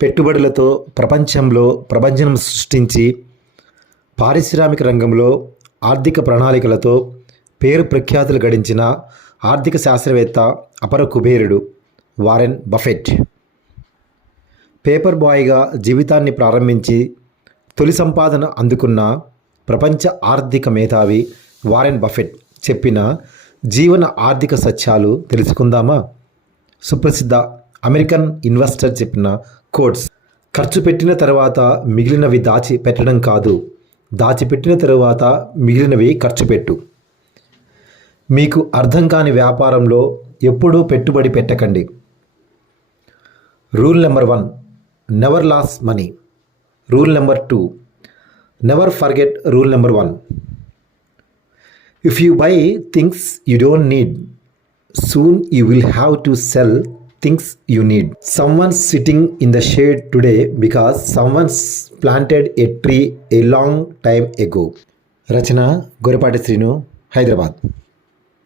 పెట్టుబడులతో ప్రపంచంలో ప్రభంజనం సృష్టించి పారిశ్రామిక రంగంలో ఆర్థిక ప్రణాళికలతో పేరు ప్రఖ్యాతులు గడించిన ఆర్థిక శాస్త్రవేత్త అపర కుబేరుడు వారెన్ బఫెట్. పేపర్ బాయ్గా జీవితాన్ని ప్రారంభించి తొలి సంపాదన అందుకున్న ప్రపంచ ఆర్థిక మేధావి వారెన్ బఫెట్ చెప్పిన జీవన ఆర్థిక సత్యాలు తెలుసుకుందామా? సుప్రసిద్ధ అమెరికన్ ఇన్వెస్టర్ చెప్పిన కోట్స్: ఖర్చు పెట్టిన తర్వాత మిగిలినవి దాచిపెట్టడం కాదు, దాచిపెట్టిన తరువాత మిగిలినవి ఖర్చు పెట్టు. మీకు అర్థం కాని వ్యాపారంలో ఎప్పుడూ పెట్టుబడి పెట్టకండి. Rule number 1, never lose money. Rule number 2, never forget rule number 1. If you buy things you don't need, soon you will have to sell things you need. Someone's sitting in the shade today because someone's planted a tree a long time ago. Rachana Gorrepati Srinu, Hyderabad.